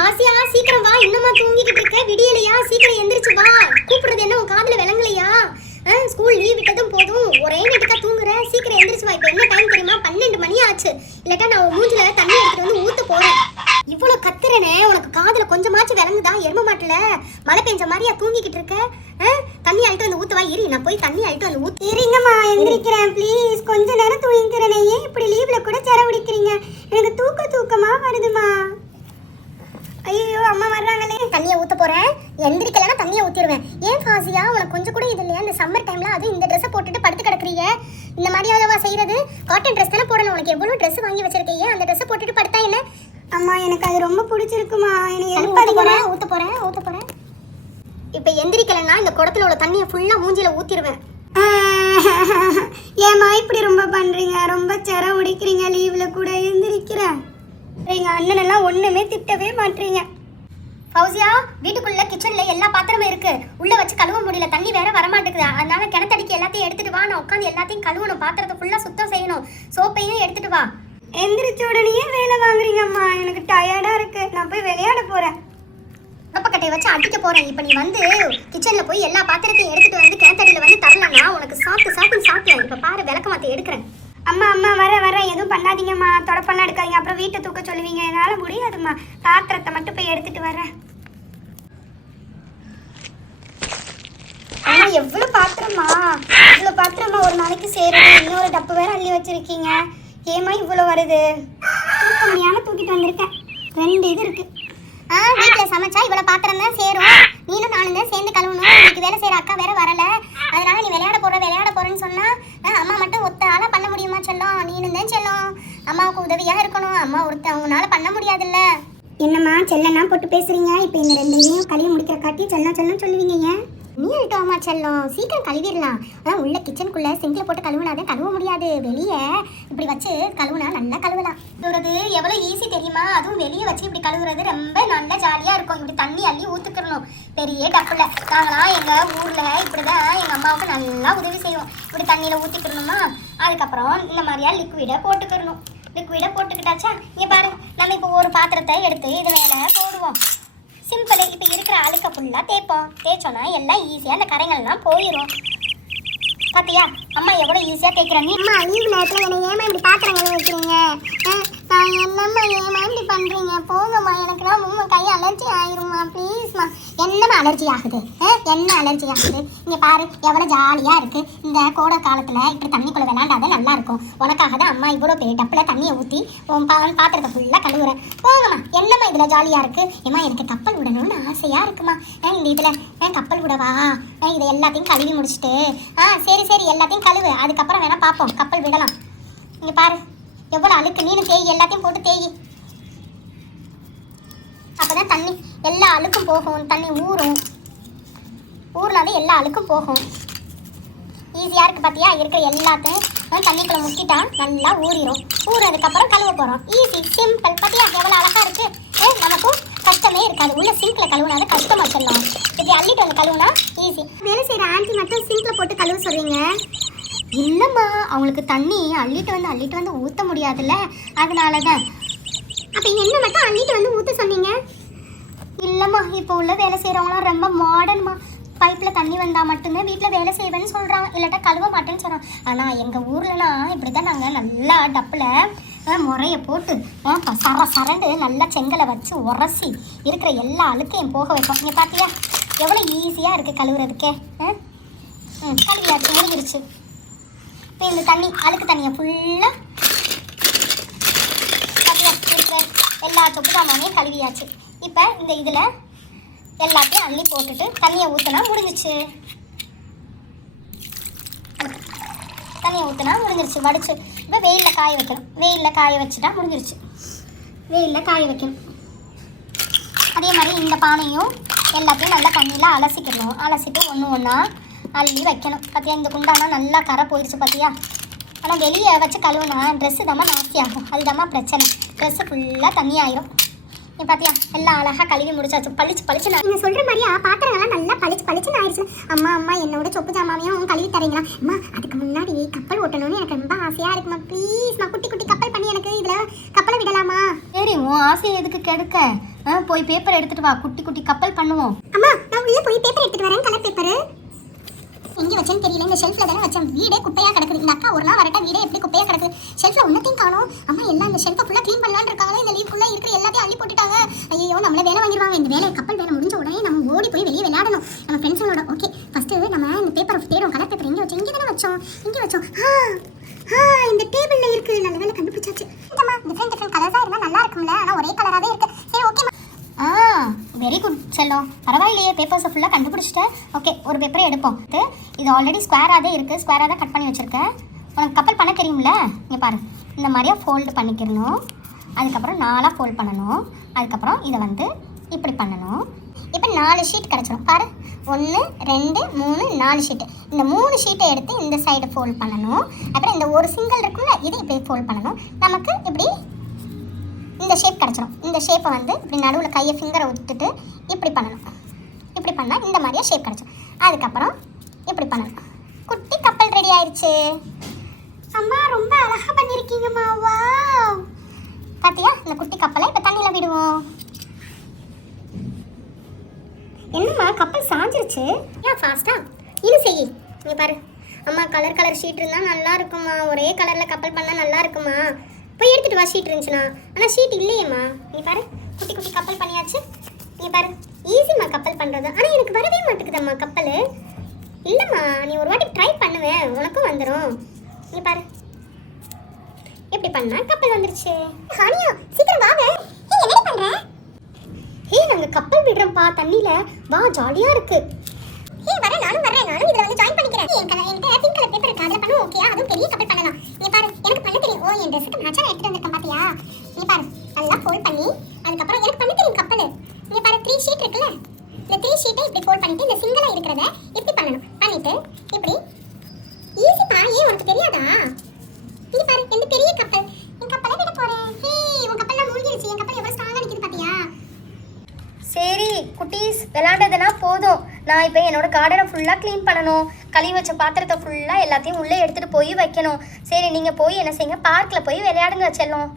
பாசியா சீக்கிரம் வா. இன்னமா தூங்கிக்கிட்டு இருக்க. விடியலையா? சீக்கிரம் எந்திரிச்சு வா. கூப்பிடுறது என்ன? உன் காதுல விளங்கலையா? ஆ, ஸ்கூல் லீவ் விட்டதும் போதும். ஒரே நெட்டுக்கா தூங்குற. சீக்கிரம் எந்திரிச்சு வா. இப்போ என்ன டைம் தெரியுமா? பன்னெண்டு மணி ஆச்சு. இல்லாட்டா நான் உன் மூஞ்சில தண்ணி எடுத்துட்டு வந்து ஊத்த போறேன். இவ்வளோ கத்துறனே. உனக்கு காதுல கொஞ்சமாச்சும் விளங்குதா? எரும மாட்டல? மழை பெஞ்ச மாதிரியா தூங்கிக்கிட்டு இருக்க? ஆ, தண்ணி அழிட்டு வந்து ஊத்துவா இரு நான் போய் தண்ணி அழிட்டு வந்து ஊத்து இருங்கம்மா எந்திரிக்கிறேன். ப்ளீஸ் கொஞ்ச நேரம் தூங்கிக்கிறேனே. ஏன் இப்படி லீவ்ல கூட செரவடிக்கிறீங்க எனக்கு தூக்க தூக்கமா வருதுமா ஐயோ அம்மா வர்றாங்களே. தண்ணியை ஊத்த போறேன். எந்திரிக்கலனா தண்ணியை ஊத்திடுவேன். ஏன் ஃபாசியா? உனக்கு கொஞ்சம் கூட இது இல்லையா? இந்த சம்மர் டைம்ல அதுவும் இந்த ட்ரெஸ்ஸை போட்டுட்டு படுத்து கிடக்குறீங்க. இந்த மாதிரியாவா செய்யறது? காட்டன் ட்ரெஸ் தானே போடணும். உனக்கு எவ்வளவு ட்ரெஸ் வாங்கி வச்சிருக்கீங்க? அந்த ட்ரெஸ்ஸை போட்டுட்டு படுத்தா என்ன? அம்மா எனக்கு அது ரொம்ப பிடிச்சிருக்குமா? எனக்கு ஊத்த போறேன் ஊத்த போறேன் ஊத்த போறேன். இப்போ எந்திரிக்கலன்னா இந்த குடத்துல உள்ள தண்ணியை ஃபுல்லா மூஞ்சில ஊத்திடுவேன். ஏமா இப்படி ரொம்ப பண்றீங்க? ரொம்ப செர உடிக்கிறீங்க லீவ்ல கூட எந்திரிக்கிறேன். எங்க அண்ணன் எல்லாம் ஒண்ணுமே திட்டவே மாட்டீங்க ஃபௌசியா வீட்டுக்குள்ள கிச்சன்ல எல்லா பாத்திரமும் இருக்கு. உள்ள வச்சு கழுவ முடியல தண்ணி வேற வர மாட்டேங்குது அதனால கிணத்தடிக்கு எல்லாத்தையும் எடுத்துட்டு வா நான் உட்காந்து எல்லாத்தையும் கழுவணும். பாத்திரத்தை ஃபுல்லா சுத்தம் செய்யணும். சோப்பையும் எடுத்துட்டு வா. எந்திரிச்ச உடனே வேலை வாங்குறீங்கம்மா? எனக்கு டயர்டா இருக்கு. நான் போய் விளையாட போறேன். கட்டையை வச்சு அடிக்க போறேன். இப்போ நீ வந்து கிச்சன்ல போய் எல்லா பாத்திரத்தையும் எடுத்துட்டு வந்து கிணத்தடியில வந்து தரலன்னா உனக்கு சாப்பிட்டு சாப்பிட்டு சாப்பிட்டேன் இப்போ பாரு விளக்க மாத்தி எடுக்கிறேன். அம்மா அம்மா வர வர. எதுவும் பண்ணாதீங்கம்மா. தொடப்பெல்லாம் எடுக்காதீங்க. அப்புறம் வீட்டை தூக்க சொல்லுவீங்க. என்னால் முடியாதும்மா. பாத்திரத்தை மட்டும் போய் எடுத்துட்டு வரேன் ஆனால் எவ்வளோ பாத்திரமா இவ்வளோ பாத்திரமா ஒரு நாளைக்கு சேருது இன்னொரு டப்பு வேற அள்ளி வச்சிருக்கீங்க. ஏமா இவ்வளோ வருது? கம்மியான தூக்கிட்டு வந்திருக்கேன். ரெண்டு இது இருக்கு. ஆ வீட்டில் சமைச்சா இவ்வளோ பாத்திரம் தான் சேரும். நீனும் நானும் தான் சேர்ந்து கழுவணும். இன்னைக்கு வேலை செய்கிற அக்கா வேற வரல. அதனால நீ விளையாட போகிற விளையாட போகிறேன்னு சொன்னால் அம்மா மட்டும் ஒத்தால பண்ண முடியுமா செல்லும்? நீனும் தான் செல்லும். அம்மாவுக்கு உதவியா இருக்கணும். அம்மா ஒருத்த அவங்களால பண்ண முடியாதுல்ல. என்னம்மா செல்லனா போட்டு பேசுறீங்க? இப்போ இந்த ரெண்டு கலையை கழுவி முடிக்கிற காட்டி செல்லம் செல்லம் சொல்லுவீங்க ஏன்? நீ அழுட்டோமா செல்லம்? சீக்கிரம் கழுவிடலாம். அதான் உள்ள கிச்சனுக்குள்ள சிங்கில் போட்டு கழுவுனாதான் கழுவ முடியாது. வெளியே இப்படி வச்சு கழுவுனா நல்லா கழுவலாம். கழுவுறது எவ்வளோ ஈஸி தெரியுமா? அதுவும் வெளியே வச்சு இப்படி கழுவுறது ரொம்ப நல்லா ஜாலியாக இருக்கும். இப்படி தண்ணி அள்ளி ஊற்றுக்கிறணும் பெரிய டப்புல நாங்களாம் எங்கள் ஊரில் இப்படி தான் எங்கள் அம்மாவுக்கு நல்லா உதவி செய்வோம். இப்படி தண்ணியில் ஊற்றிக்கிறணுமா அதுக்கப்புறம் இந்த மாதிரியா லிக்விடை போட்டுக்கிறணும். லிக்விடை போட்டுக்கிட்டாச்சா? இங்கே பாரு நம்ம இப்போ ஒரு பாத்திரத்தை எடுத்து இது மேலே போடுவோம். சிம்பிள். இப்போ இருக்கிற அழுக்க ஃபுல்லாக தேய்ப்போம். தேய்ச்சோன்னா எல்லாம் ஈஸியாக அந்த கரைங்கள்லாம் போயிடும் பாத்தியா? அம்மா எவ்வளோ ஈஸியாக தேய்க்கிறாங்க அம்மா லீவ் நேரத்தில் என்னை ஏமா இப்படி பாத்திரங்கள் வைக்கிறீங்க? நான் என்னம்மா ஏமா இப்படி பண்ணுறீங்க போங்கம்மா எனக்குலாம் உங்கள் கை அலர்ஜி ஆயிரும்மா ப்ளீஸ் என்னம்மா அலர்ஜி ஆகுது. என்ன அலர்ஜி ஆகுது? இங்கே பாரு எவ்வளோ ஜாலியாக இருக்குது இந்த கோடை காலத்தில் இப்படி தண்ணிக்குள்ளே விளையாண்டாதான் நல்லா இருக்கும். உனக்காக தான் அம்மா இவ்வளோ பெரிய டப்பில் தண்ணியை ஊற்றி உன் பா பாத்திரத்தை ஃபுல்லாக கழுவுறேன். போங்கம்மா என்னம்மா இதில் ஜாலியாக இருக்குது ஏம்மா எனக்கு கப்பல் விடணும்னு ஆசையாக இருக்குமா? இந்த இதில் ஏன் கப்பல் விடவா? இதை எல்லாத்தையும் கழுவி முடிச்சுட்டு ஆ சரி சரி எல்லாத்தையும் கழுவு. அதுக்கப்புறம் வேணால் பார்ப்போம் கப்பல் விடலாம். இங்கே பாரு எவ்வளோ அழுக்கு நீனு தேய் எல்லாத்தையும் போட்டு தேய். அப்பதான் தண்ணி எல்லா அழுக்கும் போகும் தண்ணி ஊறும். ஊர்னாலே எல்லா அழுக்கும் போகும். ஈஸியாக இருக்குது பார்த்தியா இருக்கிற எல்லாத்தையும் தண்ணிக்குள்ள முக்கிட்டா நல்லா ஊறிடும் ஊறினதுக்கப்புறம் கழுவ போகிறோம் ஈஸி சிம்பிள் பார்த்தியா எவ்வளோ அழகாக இருக்குது நமக்கும் கஷ்டமே இருக்காது. உள்ள சிங்க்ல கழுவுனாது கஷ்டமா சொல்லலாம் இப்படி அள்ளிட்டு வந்து கழுவுனா ஈஸி வேலை செய்கிற ஆண்டி மட்டும் சிங்க்ல போட்டு கழுவ சொல்கிறீங்க இல்லைம்மா. அவங்களுக்கு தண்ணி அள்ளிட்டு வந்து அள்ளிட்டு வந்து ஊற்ற முடியாதுல்ல. அதனால தான் அப்போ என்ன மட்டும் அள்ளிட்டு வந்து ஊற்ற சொன்னீங்க? இல்லைம்மா இப்போ உள்ள வேலை செய்கிறவங்களாம் ரொம்ப மாடர்ன்மா பைப்பில் தண்ணி வந்தால் மட்டும்தான் வீட்டில் வேலை செய்வேன்னு சொல்கிறாங்க இல்லாட்டா கழுவ மாட்டேன்னு சொல்கிறாங்க ஆனால் எங்கள் ஊர்லலாம் இப்படி தான் நாங்கள் நல்லா டப்பில் முறையை போட்டு சர சரண்டு நல்லா செங்கலை வச்சு உரசி இருக்கிற எல்லா அழுக்கையும் போக வைப்போம். நீங்கள் பார்த்தியா எவ்வளோ ஈஸியாக இருக்குது கழுவுறதுக்கே ஆ? ம் கழுவியாச்சு முடிஞ்சிருச்சு இப்போ இந்த தண்ணி அழுக்கு தண்ணியை ஃபுல்லாக பார்த்தியா இருக்கிற எல்லா சொப்பு சாமானையும் கழுவியாச்சு. இப்போ இந்த இதில் எல்லாத்தையும் அள்ளி போட்டுட்டு தண்ணியை ஊற்றினா முடிஞ்சிச்சு. தண்ணியை ஊற்றினா முடிஞ்சிருச்சு. வடிச்சு. இப்போ வெயிலில் காய வைக்கணும். வெயிலில் காய வச்சுட்டா முடிஞ்சிருச்சு. வெயிலில் காய வைக்கணும். அதே மாதிரி இந்த பானையும் எல்லாத்தையும் நல்லா தண்ணியில் அலசிக்கணும். அலசிட்டு ஒன்று ஒன்றா அள்ளி வைக்கணும். பார்த்தியா இந்த குண்டானா நல்லா கரை போயிடுச்சு பார்த்தியா ஆனால் வெளியே வச்சு கழுவுனா ட்ரெஸ்ஸு தாம்மா நாஸ்தி ஆகும். அதுதாம்மா பிரச்சனை. ட்ரெஸ்ஸு ஃபுல்லாக தண்ணி ஆயிரும் நீ பாத்தியா? எல்லாம் அழகா கழுவி முடிச்சாச்சு. பளிச்சு பளிச்சு நீங்க சொல்ற மாதிரியா? பாத்திரங்கள்லாம் நல்லா பளிச்சு பளிச்சுன்னு ஆயிடுச்சு அம்மா அம்மா என்னோட சொப்பு ஜாமாவையும் கழுவி தரீங்களா? அம்மா அதுக்கு முன்னாடி கப்பல் ஓட்டணும்னு எனக்கு ரொம்ப ஆசையா இருக்குமா? ப்ளீஸ்மா குட்டி குட்டி கப்பல் பண்ணி எனக்கு இதுல கப்பலை விடலாமா? சரி உன் ஆசையை எதுக்கு கெடுக்க? போய் பேப்பர் எடுத்துட்டு வா. குட்டி குட்டி கப்பல் பண்ணுவோம். அம்மா நான் உள்ள போய் பேப்பர் எடுத்துட்டு வரேன் கலர் பேப்பர் எங்க வச்சேன்னு தெரியல. இந்த ஷெல்ஃப்ல தானே வச்சேன். வீடே குப்பையா கிடக்குது. இந்த அக்கா ஒரு நாள் வரட்டா வீடே எப்படி குப்பையா கிடக்குது? ஷெல்ஃப்ல ஒன்னத்தையும் காணும். அம்மா எல்லாம் இந்த ஷெல்ஃபை ஃபுல்லா க்ளீன் பண்ணலாம்னு இருக்காங்க இந்த லீவ் ஃபுல்லா இருக்கிற எல்லாத்தையும் அள்ளி போட்டுட்டாங்க. ஐயோ நம்மள வேலை வாங்கிடுவாங்க இந்த வேலை கப்பல் வேலை முடிஞ்ச உடனே நம்ம ஓடி போய் வெளியே விளையாடணும். நம்ம ஃப்ரெண்ட்ஸோட ஓகே ஃபர்ஸ்ட் நம்ம இந்த பேப்பரை தேடும் கலர் பேப்பர் எங்கே வச்சோம்? இங்கே தானே வச்சோம். இங்கே வச்சோம். ஆ ஆ இந்த டேபிள்ல இருக்கு. நல்ல வேலை கண்டுபிடிச்சாச்சு. இந்த டிஃப்ரெண்ட் டிஃப்ரெண்ட் கலர்ஸா இருந்தா நல்லா இருக்கும்ல ஆனா ஒரே கலராவே இருக்கு சரி ஓகே ஆ வெரி குட் செல்லும். பரவாயில்லையே பேப்பர்ஸை ஃபுல்லாக கண்டுபிடிச்சிட்டேன் ஓகே ஒரு பேப்பரை எடுப்போம். இது ஆல்ரெடி ஸ்கொயராக இருக்குது ஸ்கொயராக தான் கட் பண்ணி வச்சுருக்கேன் உனக்கு கப்பல் பண்ண தெரியும்ல? இங்கே பாரு. இந்த மாதிரியாக ஃபோல்டு பண்ணிக்கிறணும் அதுக்கப்புறம் நாலாக ஃபோல்ட் பண்ணணும். அதுக்கப்புறம் இதை வந்து இப்படி பண்ணணும். இப்போ நாலு ஷீட் கிடச்சிடும் பாரு. ஒன்று ரெண்டு மூணு நாலு ஷீட்டு இந்த மூணு ஷீட்டை எடுத்து இந்த சைடு ஃபோல்ட் பண்ணணும். அப்புறம் இந்த ஒரு சிங்கிள் இருக்குல்ல இது இப்படி ஃபோல்ட் பண்ணணும். நமக்கு இப்படி இந்த ஷேப் கிடச்சிடும் இந்த ஷேப்பை வந்து இப்படி நடுவில் கையை ஃபிங்கரை விட்டுட்டு இப்படி பண்ணணும். இப்படி பண்ணால் இந்த மாதிரியே ஷேப் கிடச்சிடும் அதுக்கப்புறம் இப்படி பண்ணணும். குட்டி கப்பல் ரெடி ஆயிடுச்சு அம்மா ரொம்ப அழகாக பண்ணியிருக்கீங்கம்மா வா பார்த்தியா இந்த குட்டி கப்பலை இப்போ தண்ணியில் விடுவோம். என்னம்மா கப்பல் சாஞ்சிருச்சு? ஏன் ஃபாஸ்ட்டாக இது செய் நீ பாரு. அம்மா கலர் கலர் ஷீட் இருந்தால் நல்லா இருக்குமா ஒரே கலரில் கப்பல் பண்ணால் நல்லா இருக்குமா போய் எடுத்துட்டு வா ஷீட் இருந்துச்சுன்னா. ஆனால் ஷீட் இல்லையேம்மா. நீ பாரு குட்டி குட்டி கப்பல் பண்ணியாச்சு. நீ பாரு ஈஸிம்மா கப்பல் பண்ணுறது ஆனால் எனக்கு வரவே மாட்டேங்குதம்மா கப்பல். இல்லைம்மா நீ ஒரு வாட்டி ட்ரை பண்ணுவேன் உனக்கும் வந்துடும் நீ பாரு. எப்படி பண்ணா கப்பல் வந்துருச்சு. ஹானியா சீக்கிரம் வாங்க என்ன பண்ற? ஹே நாங்க கப்பல் விடுறோம்ப்பா தண்ணில வா ஜாலியா இருக்கு. ஹே வரேன் நானும் வரேன் நானும் இதுல வந்து ஜாயின் பண்ணிக்கிறேன். என் கலர் என்கிட்ட பிங்க் கலர் பேப்பர் இருக்கு அதுல பண்ணுவோம் ஓகேயா அதுவும் பெரிய கப்பல் பண்ணலாம் நீ பாரு எனக்கு பண்ண தெரியும் ஓ என் ட்ரெஸ்ஸுக்கு மேட்சாக நான் எடுத்துட்டு வந்திருக்கேன் பார்த்தியா நீ பாரு நல்லா ஃபோல்ட் பண்ணி அதுக்கப்புறம் எனக்கு பண்ணி தெரியும் கப்பல். நீ பாரு த்ரீ ஷீட் இருக்குல்ல? இந்த த்ரீ ஷீட்டை இப்படி ஃபோல்ட் பண்ணிட்டு இந்த சிங்கிளாக இருக்கிறத இப்படி பண்ணணும்? பண்ணிட்டு இப்படி ஈஸிப்பா ஏன் உனக்கு தெரியாதா? நீ பாரு எந்த பெரிய கப்பல்? என் கப்பலை விட போகிறேன் ஹே உன் கப்பல்லாம் மூழ்கிடுச்சு என் கப்பல் எவ்வளோ ஸ்ட்ராங்காக நிற்கிது பார்த்தியா சரி குட்டீஸ் விளாண்டதுனா போதும். நான் இப்போ என்னோட கார்டனை ஃபுல்லாக க்ளீன் பண்ணணும். கழுவி வச்ச பாத்திரத்தை ஃபுல்லாக எல்லாத்தையும் உள்ளே எடுத்துகிட்டு போய் வைக்கணும். சரி நீங்கள் போய் என்ன செய்யுங்க? பார்க்கில் போய் விளையாடுங்க செல்லம்.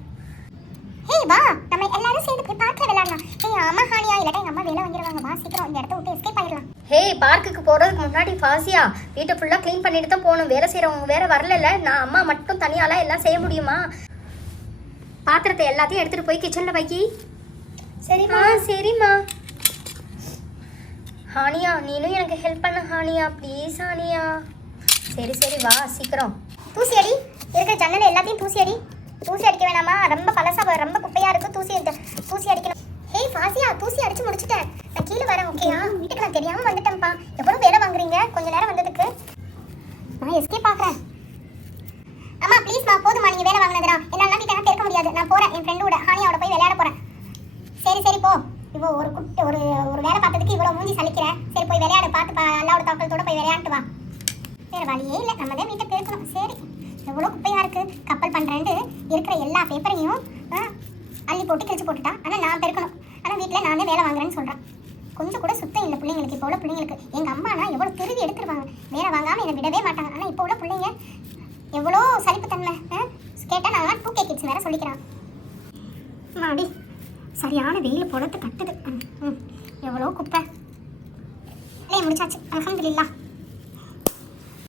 ஹே வா. நம்ம எல்லாரும் சேர்ந்து போய் பார்க்கல விளையாடலாம். ஏய் அம்மா ஹானியா இல்லாட்டா எங்க அம்மா வேலை வாங்கிடுவாங்க வா சீக்கிரம் இந்த இடத்த விட்டு எஸ்கேப் ஆயிடலாம். ஹேய் பார்க்குக்கு போகிறதுக்கு முன்னாடி ஃபாசியா வீட்டை ஃபுல்லாக க்ளீன் பண்ணிட்டு தான் போகணும். வேலை செய்கிறவங்க வேற வரல நான் அம்மா மட்டும் தனியாலாம் எல்லாம் செய்ய முடியுமா? பாத்திரத்தை எல்லாத்தையும் எடுத்துகிட்டு போய் கிச்சனில் வைக்கி. சரிம்மா. சரிம்மா. ஹானியா நீனும் எனக்கு ஹெல்ப் பண்ண ஹானியா ப்ளீஸ் ஹானியா. சரி சரி வா சீக்கிரம். தூசி அடி. இருக்கிற ஜன்னல் எல்லாத்தையும் தூசி அடி. தூசி அடிக்க வேணாமா? ரொம்ப பழசா ரொம்ப குப்பையா இருக்கு. தூசி தூசி அடிக்கணும். ஹே ஃபாசியா தூசி அடிச்சு முடிச்சிட்டேன். நான் கீழே வரேன் ஓகேயா வீட்டுக்கு நான் தெரியாம வந்துட்டேன்ப்பா. எவ்வளவு வேலை வாங்குறீங்க? கொஞ்ச நேரம் வந்ததுக்கு. நான் எஸ்கே பார்க்குறேன் அம்மா ப்ளீஸ்மா போதுமா நீங்க வேலை வாங்கினதுடா என்னால வீட்டை பெருக்க முடியாது. நான் போறேன். என் ஃப்ரெண்டோட ஹானியாவோட போய் விளையாட போறேன். சரி சரி போ. இவ்வளோ ஒரு குட்டி ஒரு ஒரு வேலை பார்த்ததுக்கு இவ்வளோ மூஞ்சி சலிக்கிறேன் சரி போய் விளையாடு பார்த்து பா அல்லாவோட தாக்கலத்தோட போய் விளையாண்டு வா. வேறு வழியே இல்லை நம்ம தான் வீட்டை பேசணும். சரி எவ்வளோ குப்பையாக இருக்குது கப்பல் பண்ணுறேன்ட்டு இருக்கிற எல்லா பேப்பரையும் ஆ, அள்ளி போட்டு கிழிச்சு போட்டுட்டான் ஆனால் நான் பெருக்கணும். ஆனால் வீட்டில் நானே வேலை வாங்குறேன்னு சொல்கிறேன் கொஞ்சம் கூட சுத்தம் இல்லை பிள்ளைங்களுக்கு. இப்போ உள்ள பிள்ளைங்களுக்கு. எங்கள் அம்மானா எவ்வளோ திருவி எடுத்துருவாங்க. வேலை வாங்காமல் என்னை விடவே மாட்டாங்க. ஆனால் இப்போ உள்ள பிள்ளைங்க எவ்வளோ சலிப்புத்தன்மை கேட்டால் நான் டூ கே கிட்ஸ் வேறு சொல்லிக்கிறான். சரியான வெயில் பொழத்து கட்டுது. ம், ம். எவ்வளோ குப்பை. இல்லையே முடிச்சாச்சு. அலமதுல்லா